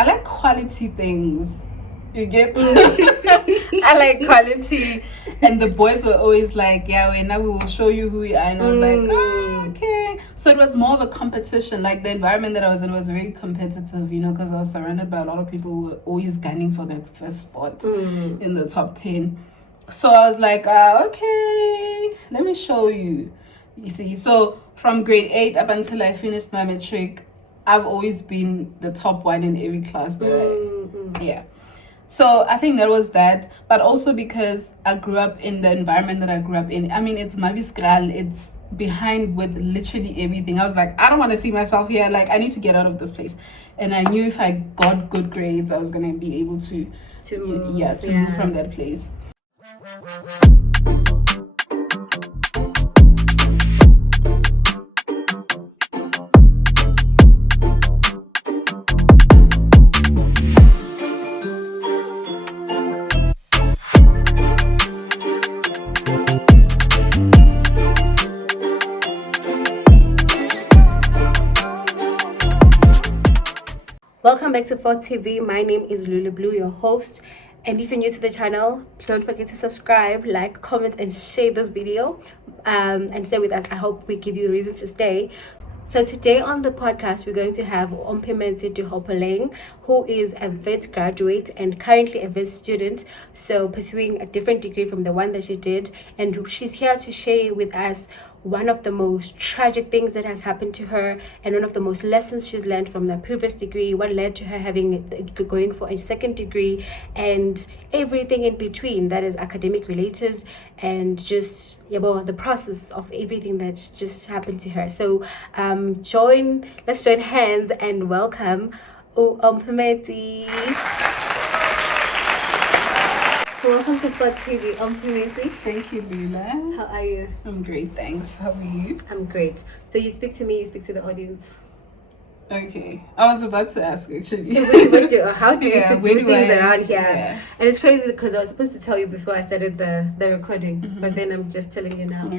I like quality things. You get? I like quality. And the boys were always like, yeah, now we will show you who we are. And I was like, oh, okay. So it was more of a competition. Like, the environment that I was in was very competitive, you know, because I was surrounded by a lot of people who were always gunning for that first spot in the top 10. So I was like, okay, let me show you. You see, so from grade 8 up until I finished my matric, I've always been the top one in every class that yeah. So I think that was that, but also because I grew up in the environment that I grew up in. I mean, it's Mabiskral, it's behind with literally everything. I was like, I don't want to see myself here. Like, I need to get out of this place. And I knew if I got good grades, I was going to be able to move from that place. Welcome back to Fort TV. My name is Lulu Blue, your host. And if you're new to the channel, don't forget to subscribe, like, comment, and share this video. And stay with us. I hope we give you a reason to stay. So today on the podcast, we're going to have Omphemetse Dihopoleng, who is a vet graduate and currently a vet student, so pursuing a different degree from the one that she did. And she's here to share with us one of the most tragic things that has happened to her and one of the most lessons she's learned from the previous degree, what led to her going for a second degree, and everything in between that is academic related, and just the process of everything that just happened to her. So let's join hands and welcome Omphemetse. So welcome to Fort TV, Omphemetse. Thank you, Lula. How are you? I'm great, thanks. How are you? I'm great. So you speak to me, you speak to the audience. Okay. I was about to ask, actually. How do you do things around here? Yeah. And it's crazy because I was supposed to tell you before I started the recording, but then I'm just telling you now.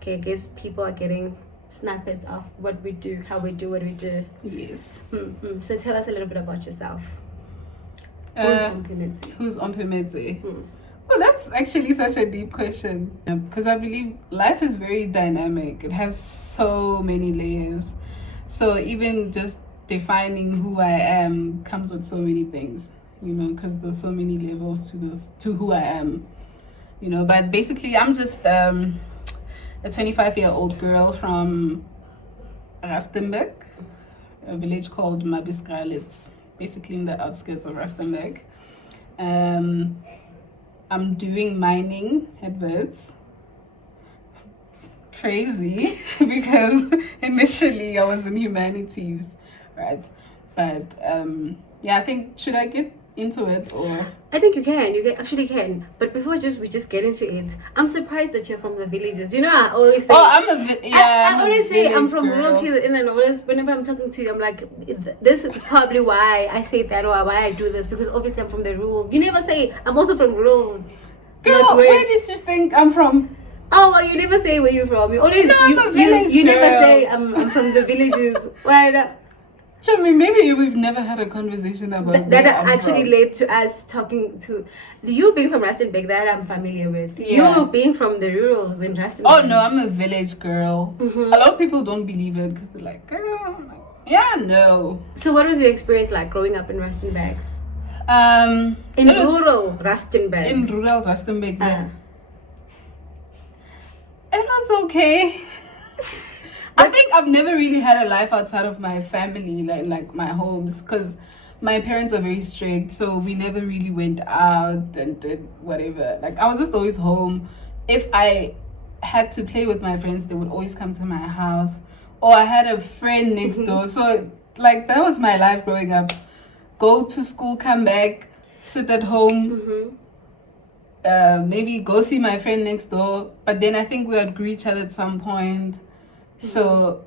Okay, I guess people are getting snippets of what we do, how we do what we do. Yes. So tell us a little bit about yourself. Who's Omphemetse? Who's Omphemetse? Oh, that's actually such a deep question. Because I believe life is very dynamic. It has so many layers. So even just defining who I am comes with so many things, you know, because there's so many levels to who I am, you know. But basically, I'm just a 25-year-old girl from Rustenburg, a village called Mabiskral. It's basically in the outskirts of Rustenburg. I'm doing mining at Wits. Crazy, because initially I was in humanities, right? But I think, should I get into it, or? I think you actually can. But before we just get into it, I'm surprised that you're from the villages. You know, I always say, I always say I'm from rural kids, and always whenever I'm talking to you, I'm like, this is probably why I say that, or why I do this, because obviously I'm from the rurals. You never say I'm also from rural. Girl, where did you think I'm from? Oh, well, you never say where you're from. You always you never say I'm from the villages. Why not? I mean, maybe we've never had a conversation about that actually led to us talking to you being from Rustenburg, that I'm familiar with. Yeah. You being from the rurals in Rustenburg. Oh no, I'm a village girl. A lot of people don't believe it because they're like, girl, I'm like, yeah, no. So what was your experience like growing up in Rustenburg? In rural Rustenburg. In rural Rustenburg, yeah. It was okay. I think I've never really had a life outside of my family, like my homes, because my parents are very strict, so we never really went out and did whatever. Like, I was just always home. If I had to play with my friends, they would always come to my house, or I had a friend next door. So like, that was my life growing up. Go to school, come back, sit at home, maybe go see my friend next door. But then I think we outgrew each other at some point. So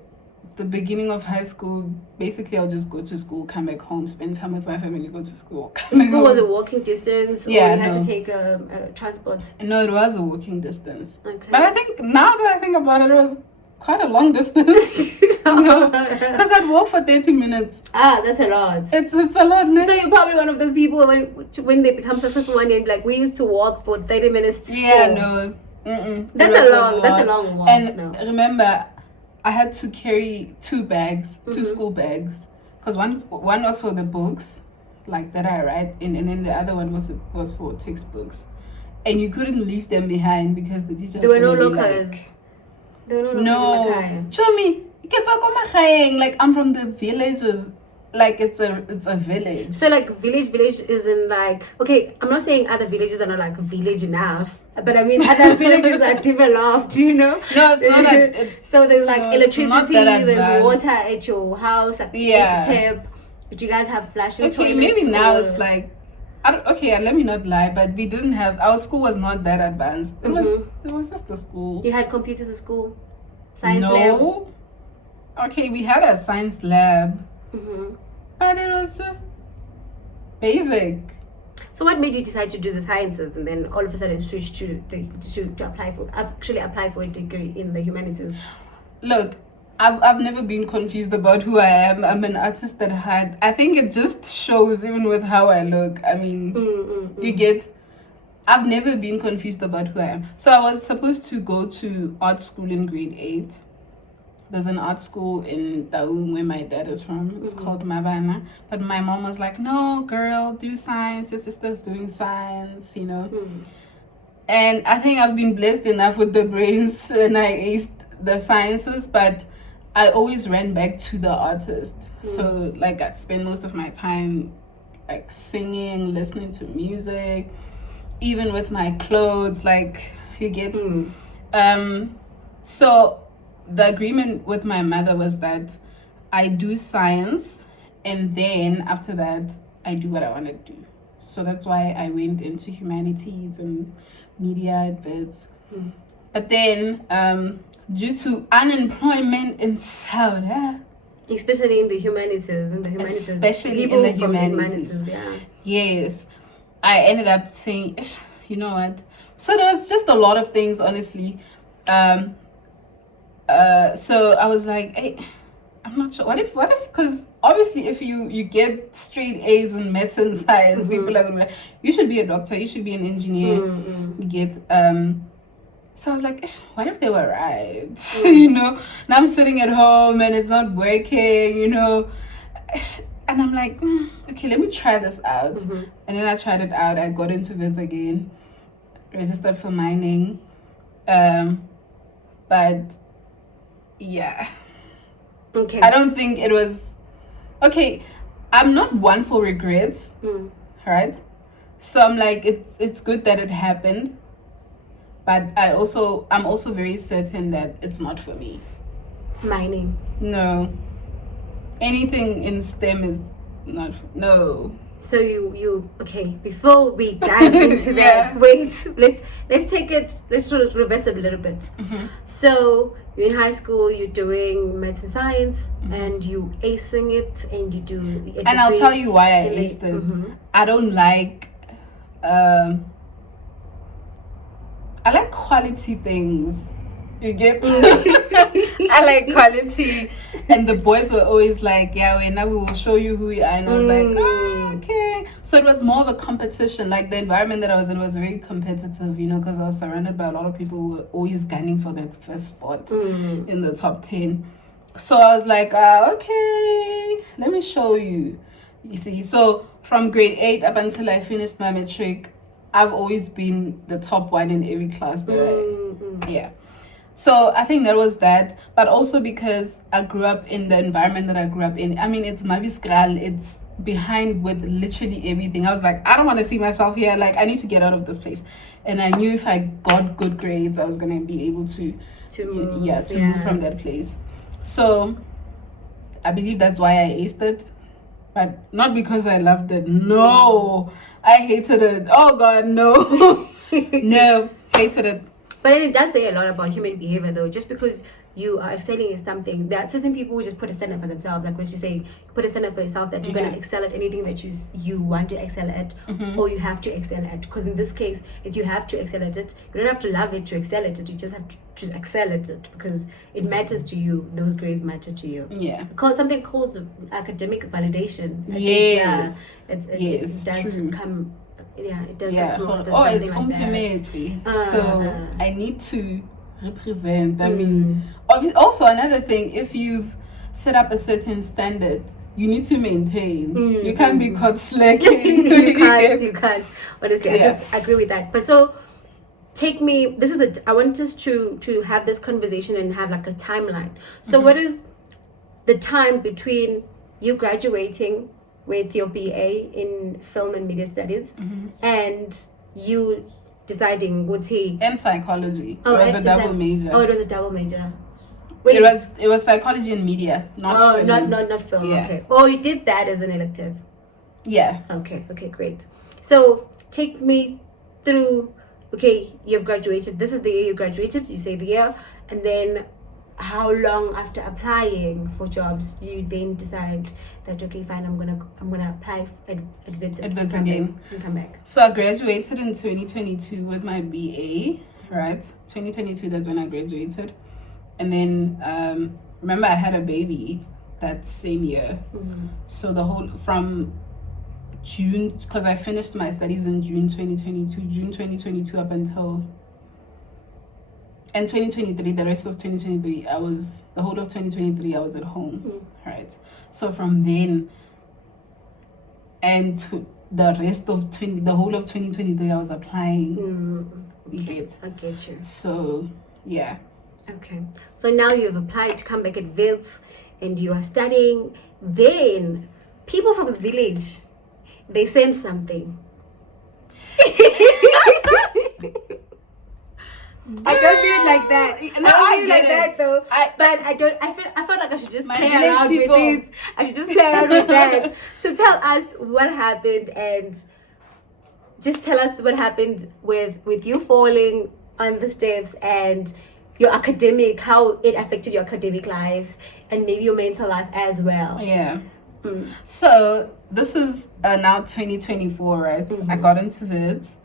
the beginning of high school, basically I'll just go to school, come back home, spend time with my family, go to school. School was a walking distance, or you had to take a transport? No, it was a walking distance. Okay. But I think now that I think about it, it was quite a long distance. No, because I'd walk for 30 minutes. That's a lot. It's a lot. No? So you're probably one of those people when they become successful one day, like, we used to walk for 30 minutes to school. No. That's a long walk. And remember, I had to carry two school bags, because one was for the books, like that I write in, and then the other one was for textbooks, and you couldn't leave them behind because the teachers. There were no lockers. There were no lockers in Makhaya. Show me. Like, I'm from the villages. Like, it's a village. So, like, village isn't like, okay, I'm not saying other villages are not like village enough, but I mean other villages are developed, you know? No, it's not that. So there's like electricity, there's water at your house, like tap. But you guys have flashing toilets. Maybe now it's like, let me not lie, but we didn't have, our school was not that advanced. It was just a school. You had computers at school? Science lab? Okay, we had a science lab. But it was just basic. So what made you decide to do the sciences and then all of a sudden switch to apply for a degree in the humanities? Look, I've never been confused about who I am. I'm an artist at heart. I think it just shows even with how I look. I mean, you get. I've never been confused about who I am. So I was supposed to go to art school in grade 8. There's an art school in Taung where my dad is from. It's called Mabana. But my mom was like, no, girl, do science. Your sister's doing science, you know. And I think I've been blessed enough with the brains and I aced the sciences, but I always ran back to the artist. So, like, I spend most of my time, like, singing, listening to music, even with my clothes, like, you get. So the agreement with my mother was that I do science, and then after that I do what I want to do. So that's why I went into humanities and media adverts. But then due to unemployment in Saudi, especially in the humanities, especially in the humanities, yes, I ended up saying, you know what, so there was just a lot of things, honestly. So I was like, hey, I'm not sure. What if? Because obviously, if you get straight A's in maths and science, people are gonna be like, you should be a doctor, you should be an engineer. You get. So I was like, what if they were right? You know. Now I'm sitting at home and it's not working. You know. And I'm like, okay, let me try this out. And then I tried it out. I got into Vids again, registered for mining, but. Yeah. Okay. I don't think it was okay. I'm not one for regrets, right? So I'm like, it's good that it happened, but I'm also very certain that it's not for me. Mining. No. Anything in STEM is not. No. So you okay? Before we dive into that, wait. Let's sort of reverse it a little bit. So you're in high school, you're doing maths and science, and you acing it, and you do. And I'll tell you why I aced it. I don't like. I like quality things. You get. I like quality, and the boys were always like, "Yeah, now we will show you who we are." And I was like, "Oh, okay." So it was more of a competition. Like, the environment that I was in was very competitive, you know, because I was surrounded by a lot of people who were always gunning for that first spot in the top 10. So I was like, "Okay, let me show you." You see, so from grade 8 up until I finished my matric, I've always been the top one in every class that So I think that was that, but also because I grew up in the environment that I grew up in. I mean, it's Maviskral, it's behind with literally everything. I was like, I don't want to see myself here. Like, I need to get out of this place. And I knew if I got good grades, I was going to be able to move from that place. So I believe that's why I aced it, but not because I loved it. No, I hated it. Oh God, no. No, hated it. But then it does say a lot about human behavior, though. Just because you are excelling in something, there are certain people who just put a standard for themselves. Like when you say, put a standard for yourself that you're going to excel at anything that you want to excel at, or you have to excel at. Because in this case, it's you have to excel at it. You don't have to love it to excel at it. You just have to excel at it because it matters to you. Those grades matter to you. Yeah. Because something called academic validation. Yes. It does true. come. Yeah, it does Yeah. come across as Oh, something it's like Omphemetse. that. So I need to represent. I mean, also another thing, if you've set up a certain standard, you need to maintain. You can't be caught slacking. You can't. Honestly, I don't agree with that. But so, I want us to have this conversation and have like a timeline. So what is the time between you graduating with your BA in Film and Media Studies and you deciding and psychology. It was a double major. Oh, it was a double major. Wait. It was psychology and media, not film. Not film. Yeah. Okay. Oh, you did that as an elective. Yeah. Okay, great. So take me through, okay, you've graduated. This is the year you graduated, you say the year, and then how long after applying for jobs do you then decide that, okay, fine, I'm gonna apply at Wits again and come back? So I graduated in 2022 with my BA, right? 2022, that's when I graduated. And then remember I had a baby that same year. So the whole from June, because I finished my studies in June 2022 up until and 2023, the rest of 2023 the whole of 2023 I was at home, right? So from then and to the rest of the whole of 2023 I was applying. You get? I get you. So yeah. Okay, so now you've applied to come back at Wits and you are studying. Then people from the village, they send something. I don't mean it like that. No, I I don't mean it get like it. that though. But I felt like I should just my play village around people. with it. I should just play around with that. So tell us what happened, and just tell us what happened with you falling on the steps and your academic, how it affected your academic life and maybe your mental life as well. Yeah. So this is now 2024, right? I got into Wits.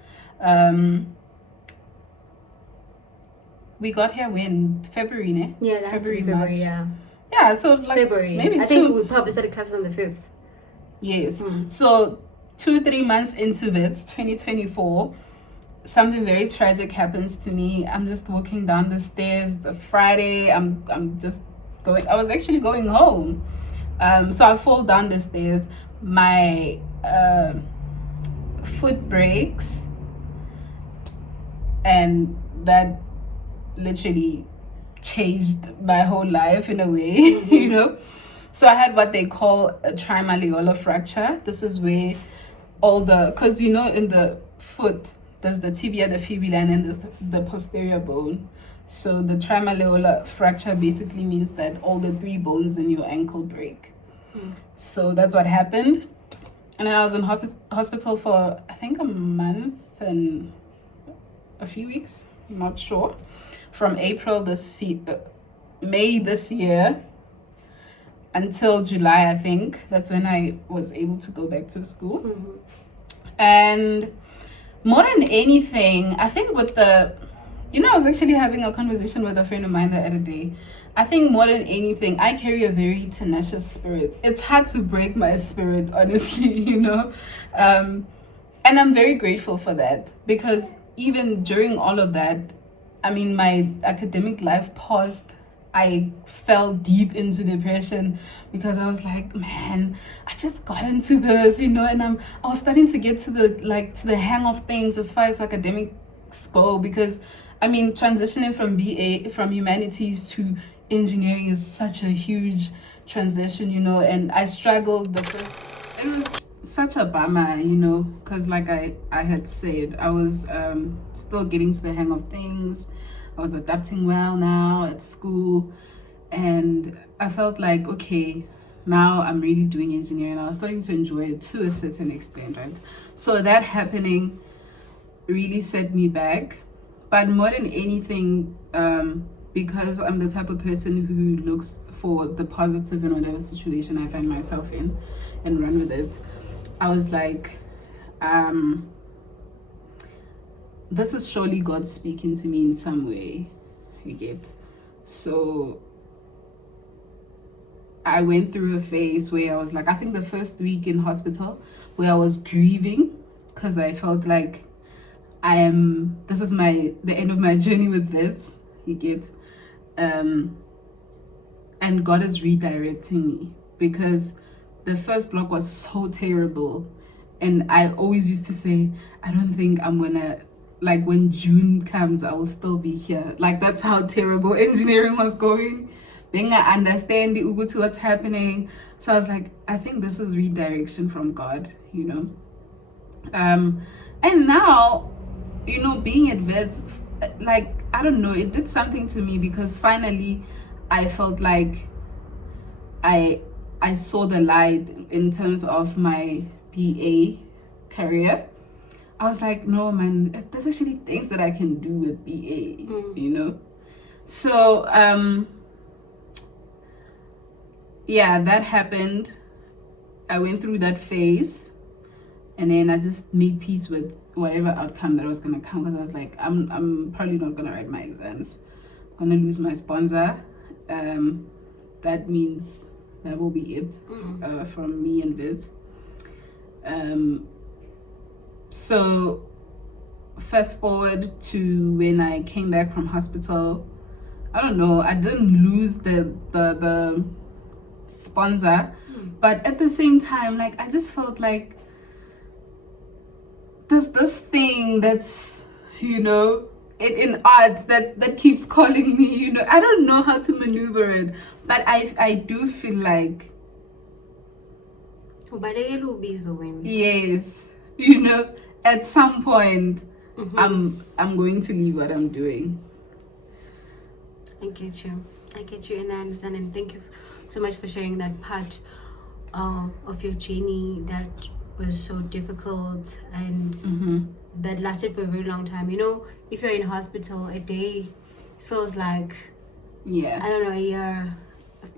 We got here when? February, ne? Yeah, last February, March. yeah. Yeah, so like February. maybe I think we probably started classes on the 5th. Yes. So 2-3 months into Wits, 2024, something very tragic happens to me. I'm just walking down the stairs. It's a Friday. I'm just going. I was actually going home. So I fall down the stairs. My foot breaks, and that literally changed my whole life in a way, you know. So I had what they call a trimalleolar fracture. This is where because you know in the foot there's the tibia, the fibula, and then there's the posterior bone. So the trimalleolar fracture basically means that all the 3 bones in your ankle break. So that's what happened. And then I was in hospital for I think a month and a few weeks, I'm not sure. From May this year until July, I think. That's when I was able to go back to school. And more than anything, I think I was actually having a conversation with a friend of mine the other day. I think more than anything, I carry a very tenacious spirit. It's hard to break my spirit, honestly, you know. And I'm very grateful for that, because even during all of that, I mean, my academic life paused. I fell deep into depression because I was like, man, I just got into this, you know, and I was starting to get to the hang of things as far as academics go, because I mean, transitioning from BA, from humanities to engineering is such a huge transition, you know, and I struggled. It was such a bummer, you know, because like I had said, I was still getting to the hang of things. I was adapting well now at school, and I felt like, okay, now I'm really doing engineering. I was starting to enjoy it to a certain extent, right? So that happening really set me back. But more than anything, because I'm the type of person who looks for the positive in whatever situation I find myself in and run with it, I was like, this is surely God speaking to me in some way, you get. So I went through a phase where I was like, I think the first week in hospital, where I was grieving because I felt like this is the end of my journey with this, you get. And God is redirecting me, because the first block was so terrible, and I always used to say, I don't think I'm gonna, like, when June comes I will still be here. Like, that's how terrible engineering was going. Being I understand what's happening. So I was like, I think this is redirection from God, you know. And now, you know, being at vets, like, I don't know, it did something to me, because finally I felt like I saw the light in terms of my BA career. I was like, no man, there's actually things that I can do with BA, you know. So yeah, that happened. I went through that phase, and then I just made peace with whatever outcome that was gonna come, because I was like, I'm probably not gonna write my exams. I'm gonna lose my sponsor. That means that will be it from me and Viz. So fast forward to when I came back from hospital. I don't know, I didn't lose the sponsor, but at the same time, like, I just felt like there's this thing that's, you know, in art that keeps calling me, you know. I don't know how to maneuver it, but I do feel like, yes, you know, at some point I'm going to leave what I'm doing. I get you, and I understand, and thank you so much for sharing that part of your journey that was so difficult and that lasted for a very long time. You know, if you're in hospital, a day feels like, I don't know, a year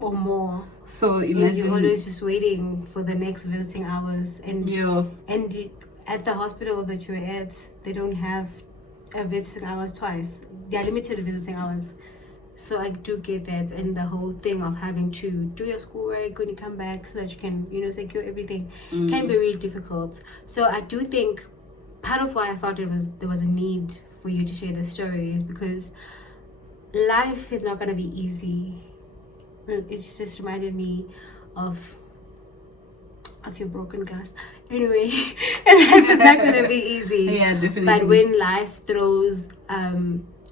or more. So imagine you're always just waiting for the next visiting hours, and at the hospital that you're at, they don't have visiting hours twice. They are limited visiting hours. So I do get that, and the whole thing of having to do your schoolwork when you come back so that you can, you know, secure everything can be really difficult. So I do think part of why I thought there was a need for you to share this story is because life is not going to be easy. It just reminded me of your broken glass. Anyway, life is not going to be easy. Yeah, definitely. But when life throws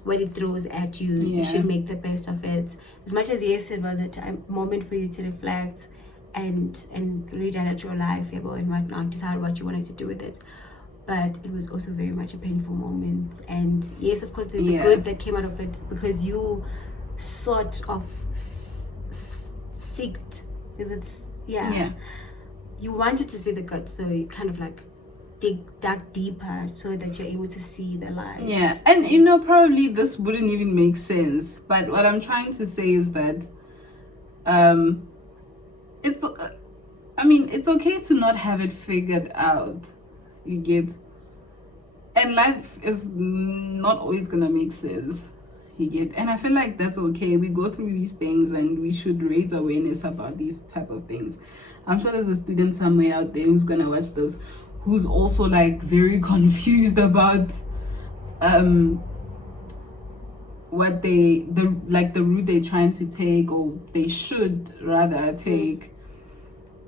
what it throws at you, you should make the best of it. As much as, yes, it was a moment for you to reflect and redirect your life, and whatnot, decide what you wanted to do with it. But it was also very much a painful moment. And yes, of course, there's the good that came out of it, because you sort of seeked, you wanted to see the good, so you kind of like dug deeper so that you're able to see the light. Yeah, and you know, probably this wouldn't even make sense, but what I'm trying to say is that it's okay to not have it figured out, you get. And life is not always gonna make sense, you get. And I feel like that's okay. We go through these things, and we should raise awareness about these type of things. I'm sure there's a student somewhere out there who's gonna watch this, who's also like very confused about what the route they're trying to take, or they should rather take.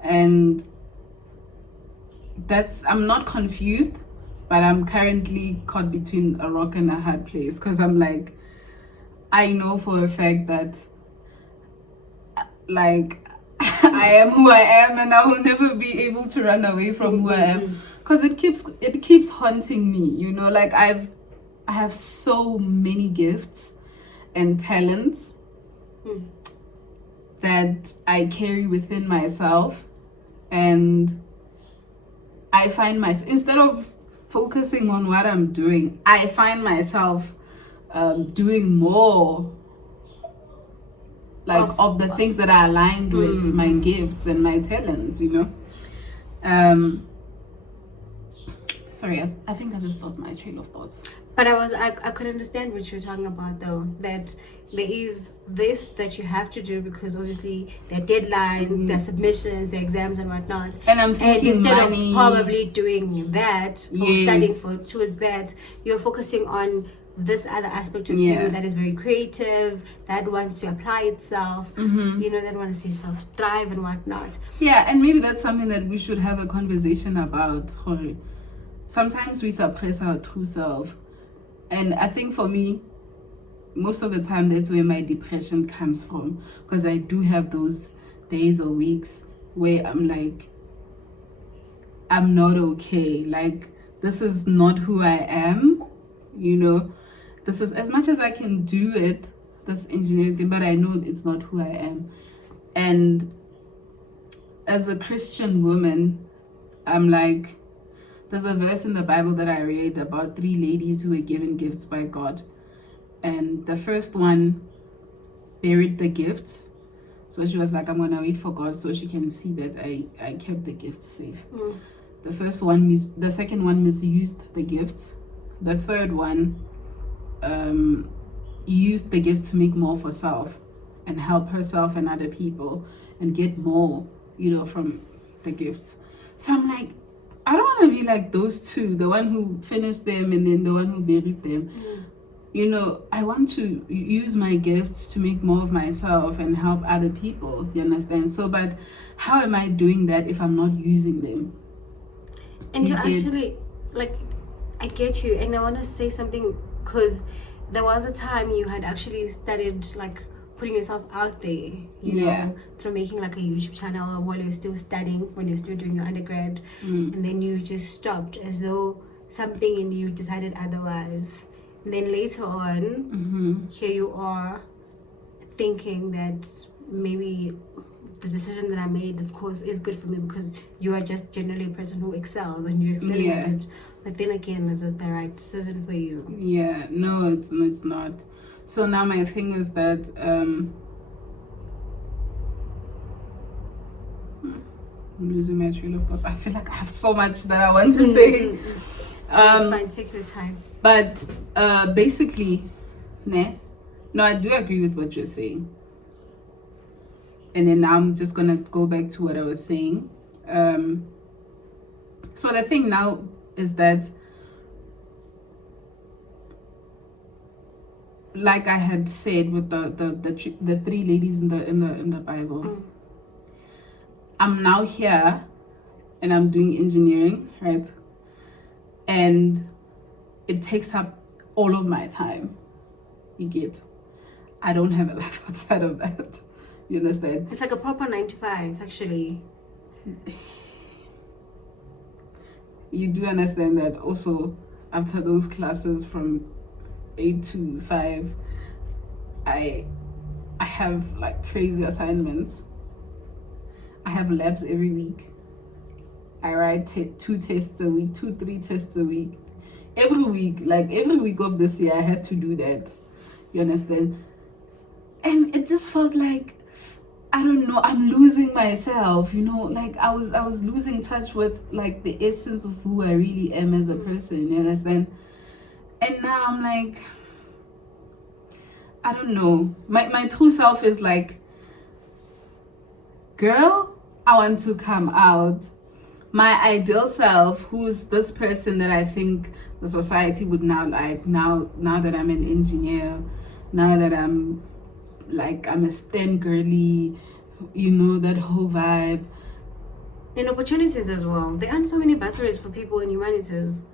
And I'm not confused, but I'm currently caught between a rock and a hard place, because I'm like, I know for a fact that, like, I am who I am, and I will never be able to run away from who I am, because it keeps haunting me, you know. Like, I have so many gifts and talents that I carry within myself, and I find myself, instead of focusing on what I'm doing, I find myself doing more like of the things that are aligned with my gifts and my talents, you know. Sorry, I think I just lost my trail of thoughts. But I could understand what you're talking about, though, that there is this that you have to do because obviously there are deadlines, there are submissions, there are exams and whatnot. And I'm thinking instead money. of probably doing that or studying towards that, you're focusing on this other aspect of you that is very creative, that wants to apply itself, you know, that wants to see self thrive and whatnot. Yeah, and maybe that's something that we should have a conversation about. Sometimes we suppress our true self. And I think for me, most of the time, that's where my depression comes from. Because I do have those days or weeks where I'm like, I'm not okay. Like, this is not who I am. You know, this is as much as I can do it, this engineering thing, but I know it's not who I am. And as a Christian woman, I'm like, there's a verse in the Bible that I read about 3 ladies who were given gifts by God. And the first one buried the gifts. So she was like, I'm going to wait for God so she can see that I kept the gifts safe. The second one misused the gifts. The third one used the gifts to make more for self and help herself and other people and get more, you know, from the gifts. So I'm like, I don't want to be like those two, the one who finished them and then the one who buried them. You know, I want to use my gifts to make more of myself and help other people, you understand? So, but how am I doing that if I'm not using them? And to actually, like, I get you, and I want to say something, because there was a time you had actually started, like, putting yourself out there, you know, through making like a YouTube channel while you're still studying, when you're still doing your undergrad, and then you just stopped as though something in you decided otherwise. And then later on, here you are thinking that maybe the decision that I made, of course, is good for me because you are just generally a person who excels and you excel at it. But then again, is it the right decision for you? Yeah, no, it's not. So now my thing is that I'm losing my trail of thoughts. I feel like I have so much that I want to say. That's fine, take your time. But basically, no, I do agree with what you're saying. And then now I'm just gonna go back to what I was saying. So the thing now is that, like I had said with the 3 ladies in the Bible, I'm now here and I'm doing engineering, right? And it takes up all of my time. You get? I don't have a life outside of that. You understand? It's like a proper 9 to 5, actually. You do understand that also after those classes from 8 to 5, I have like crazy assignments. I have labs every week. I write 2 tests a week, 3 tests a week. Every week of this year, I had to do that. You understand? And it just felt like, I don't know, I'm losing myself, you know, like I was losing touch with like the essence of who I really am as a person, you understand? And now I'm like, I don't know. My true self is like, girl, I want to come out. My ideal self, who's this person that I think the society would now like, now that I'm an engineer, now that I'm a STEM girly, you know, that whole vibe. And opportunities as well. There aren't so many bursaries for people in humanities.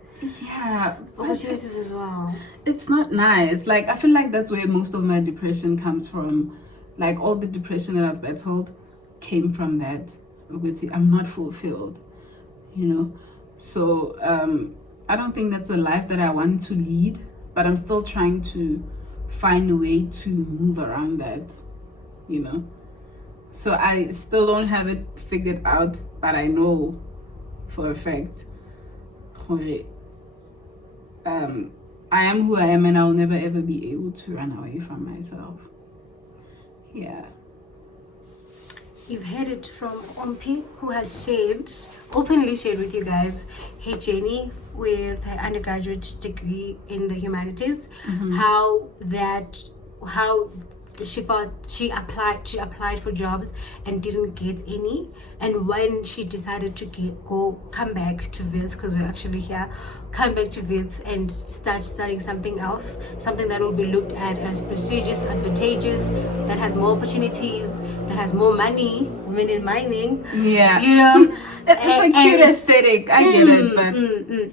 Yeah. Opportunities as well. It's not nice. Like, I feel like that's where most of my depression comes from. Like, all the depression that I've battled came from that. I'm not fulfilled, you know. So, I don't think that's a life that I want to lead, but I'm still trying to find a way to move around that, you know. So I still don't have it figured out, but I know for a fact I am who I am, and I'll never ever be able to run away from myself. Yeah. You've heard it from Ompi, who has openly shared with you guys her journey with her undergraduate degree in the humanities, how she felt she applied for jobs and didn't get any, and when she decided to come back to Wits, because we're actually here, come back to Wits and start studying something else, something that will be looked at as prestigious, advantageous, that has more opportunities, that has more money, women in mining. Yeah. You know, it's a cute aesthetic. I get it, but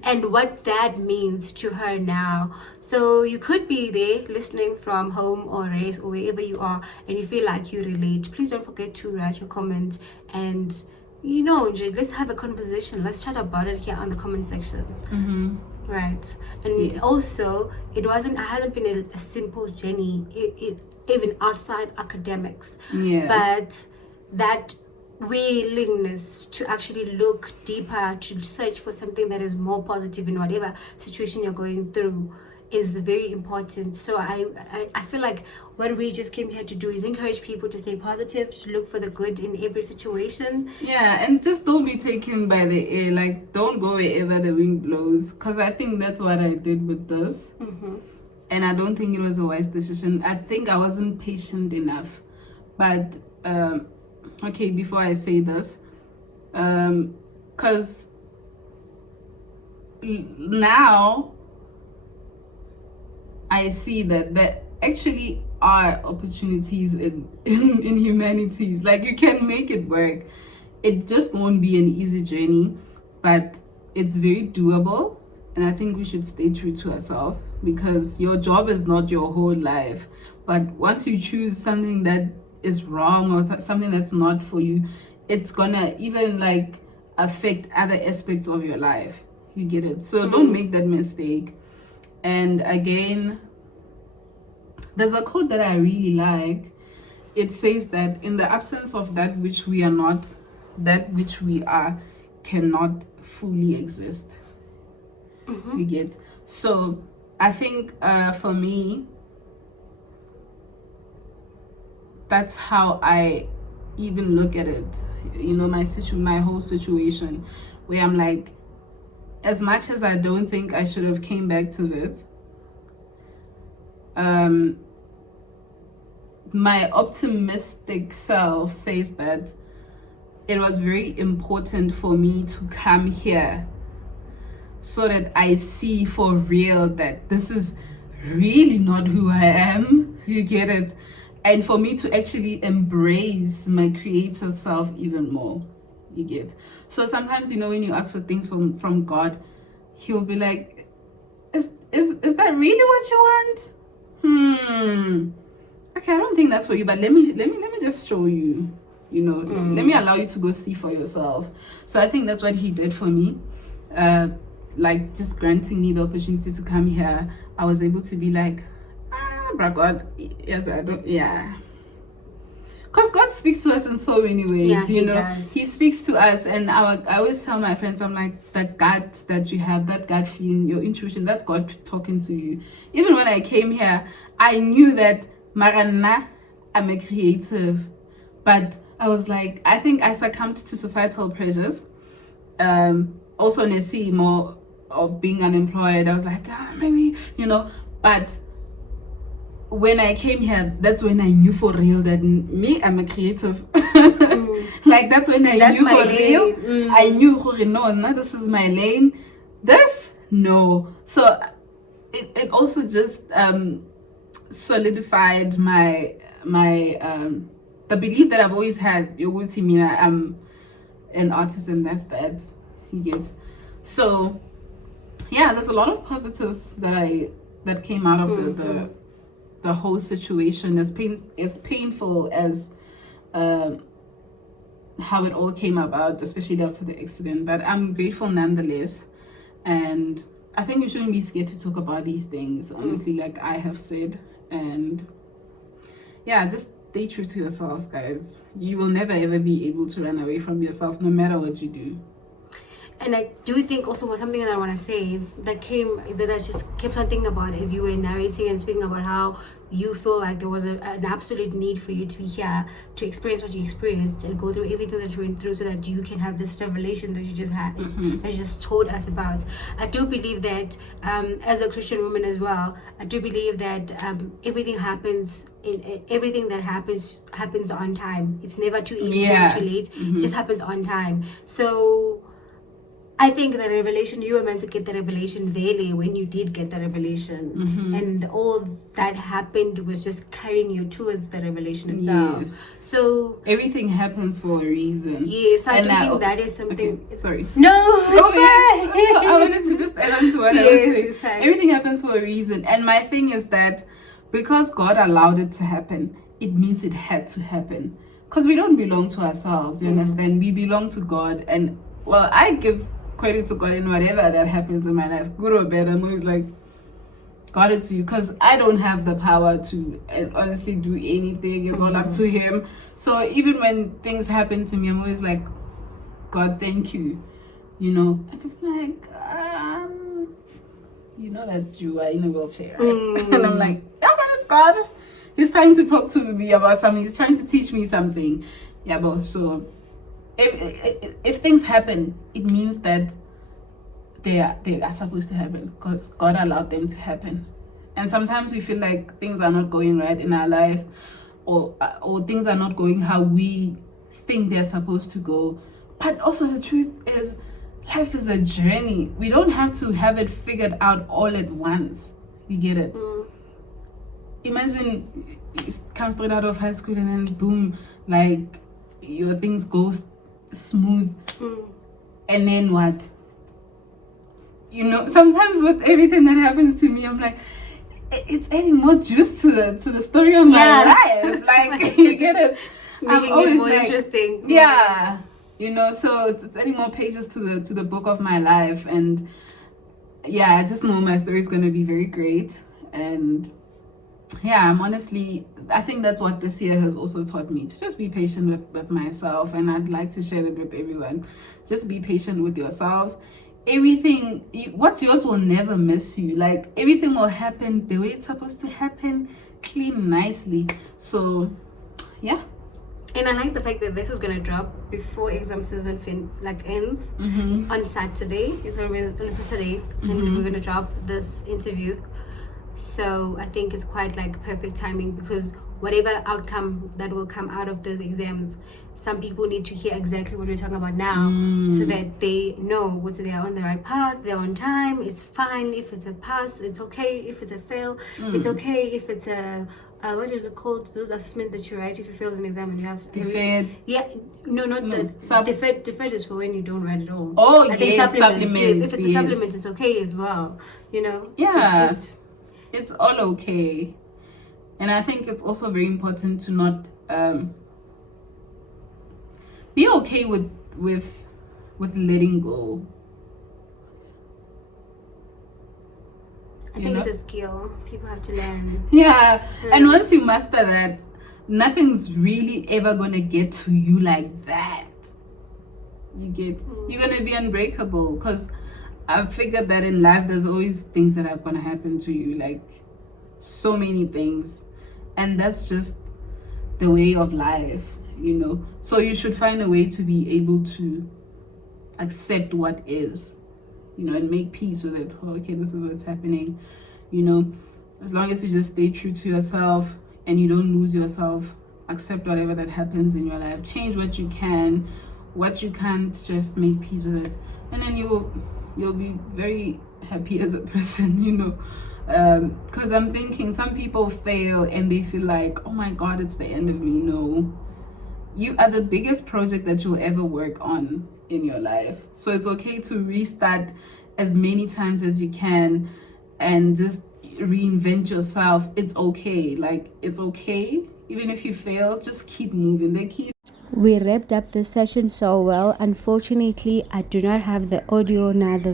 and what that means to her now. So you could be there listening from home or race or wherever you are, and you feel like you relate. Please don't forget to write your comment, and let's have a conversation. Let's chat about it here on the comment section. Right. And Yes. also, it hasn't been a simple journey, even outside academics. Yeah. But that willingness to actually look deeper, to search for something that is more positive in whatever situation you're going through is very important. So I feel like what we just came here to do is encourage people to stay positive, to look for the good in every situation. Yeah, and just don't be taken by the air. Like, don't go wherever the wind blows. Because I think that's what I did with this. And I don't think it was a wise decision. I think I wasn't patient enough. But, okay, before I say this, because now I see that there actually are opportunities in humanities. Like, you can make it work. It just won't be an easy journey, but it's very doable. And I think we should stay true to ourselves, because your job is not your whole life. But once you choose something that is wrong or something that's not for you, it's gonna even like affect other aspects of your life. You get it? So don't make that mistake. And again, there's a quote that I really like. It says that in the absence of that which we are not, that which we are cannot fully exist. You get? So I think for me, that's how I even look at it. My whole situation, where I'm like, as much as I don't think I should have came back to it, my optimistic self says that it was very important for me to come here so that I see for real that this is really not who I am. You get it? And for me to actually embrace my creator self even more. You get? So sometimes, when you ask for things from God, he'll be like, is that really what you want? Okay, I don't think that's for you, but let me just show you. Let me allow you to go see for yourself. So I think that's what he did for me. Like, just granting me the opportunity to come here, I was able to be like, but God, yes, I don't, yeah. Because God speaks to us in so many ways, Yeah, he does. He speaks to us, and I always tell my friends, I'm like, that gut that you have, that gut feeling, your intuition, that's God talking to you. Even when I came here, I knew that, Marana, I'm a creative. But I was like, I think I succumbed to societal pressures. Also, in a sea more of being unemployed, I was like, maybe, but when I came here, that's when I knew for real that me, I'm a creative. Like, that's when I knew for real. I knew, no, this is my lane. This, no. So it also just solidified my the belief that I've always had. I'm an artist, and that's that. You get? So yeah, there's a lot of positives that came out of the whole situation, as painful as how it all came about, especially after the accident. But I'm grateful nonetheless, and I think we shouldn't be scared to talk about these things, honestly, like I have said. And yeah, just stay true to yourselves, guys. You will never ever be able to run away from yourself, no matter what you do. And I do think also something that I want to say that I just kept on thinking about as you were narrating and speaking about how you feel like there was an absolute need for you to be here to experience what you experienced and go through everything that you went through so that you can have this revelation that you just had, that you just told us about. I do believe that as a Christian woman as well, I do believe that everything that happens on time. It's never too early, never too late. It just happens on time. So I think the revelation, you were meant to get the revelation really when you did get the revelation. And all that happened was just carrying you towards the revelation itself. Yes. So everything happens for a reason. Yes, I do think that is something. Okay, sorry. No, I wanted to just add on to what I was saying. It's fine. Everything happens for a reason. And my thing is that because God allowed it to happen, it means it had to happen. Because we don't belong to ourselves, you understand? We belong to God. And, well, I give credit to God in whatever that happens in my life, good or bad. I'm always like, God, it's you, because I don't have the power to honestly do anything. It's all up to Him. So even when things happen to me, I'm always like, God, thank you, you know. And I'm like, you know that you are in a wheelchair, right? And I'm like, yeah, but it's God. He's trying to talk to me about something. He's trying to teach me something. Yeah, but so if things happen, it means that they are supposed to happen because God allowed them to happen. And sometimes we feel like things are not going right in our life, or things are not going how we think they're supposed to go. But also the truth is, life is a journey. We don't have to have it figured out all at once. You get it? Imagine you come straight out of high school and then boom, like your things go smooth, and then what? You know, sometimes with everything that happens to me, I'm like, it's adding more juice to the story of my life. Like, you get it? Making it more interesting. Yeah, you know, so it's adding more pages to the book of my life. And yeah, I just know my story is going to be very great. And yeah, I think that's what this year has also taught me, to just be patient with myself. And I'd like to share that with everyone. Just be patient with yourselves. Everything, what's yours will never miss you. Like, everything will happen the way it's supposed to happen, clean, nicely. So yeah. And I like the fact that this is going to drop before exam season ends on Saturday. It's going to be on Saturday, and we're going to drop this interview. So I think it's quite like perfect timing, because whatever outcome that will come out of those exams, some people need to hear exactly what we're talking about now, so that they know whether they are on the right path, they're on time. It's fine if it's a pass, it's okay if it's a fail, it's okay if it's a what is it called, those assessments that you write if you fail an exam and you have deferred. Deferred is for when you don't write at all. Oh, yes, supplements. Yes. If it's a supplement, it's okay as well, you know. Yeah, it's all okay. And I think it's also very important to not be okay with letting go. I think it's a skill people have to learn. Yeah. And once you master that, nothing's really ever gonna get to you like that. You're gonna be unbreakable, because I've figured that in life there's always things that are gonna happen to you, like so many things, and that's just the way of life, you know. So you should find a way to be able to accept what is, you know, and make peace with it. Oh, okay, this is what's happening, you know. As long as you just stay true to yourself and you don't lose yourself, accept whatever that happens in your life, change what you can, what you can't, just make peace with it, and then you'll be very happy as a person, you know. Because I'm thinking some people fail and they feel like, oh my God, it's the end of me. No, you are the biggest project that you'll ever work on in your life. So it's okay to restart as many times as you can and just reinvent yourself. It's okay. Like, it's okay. Even if you fail, just keep moving. The key. We wrapped up the session so well. Unfortunately, I do not have the audio nor the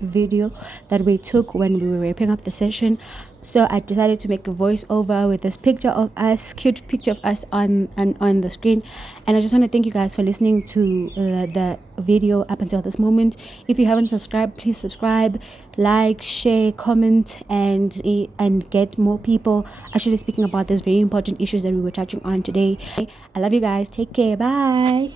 video that we took when we were wrapping up the session. So I decided to make a voiceover with this picture of us, cute picture of us on the screen. And I just want to thank you guys for listening to the video up until this moment. If you haven't subscribed, please subscribe, like, share, comment, and get more people actually speaking about these very important issues that we were touching on today. I love you guys. Take care. Bye.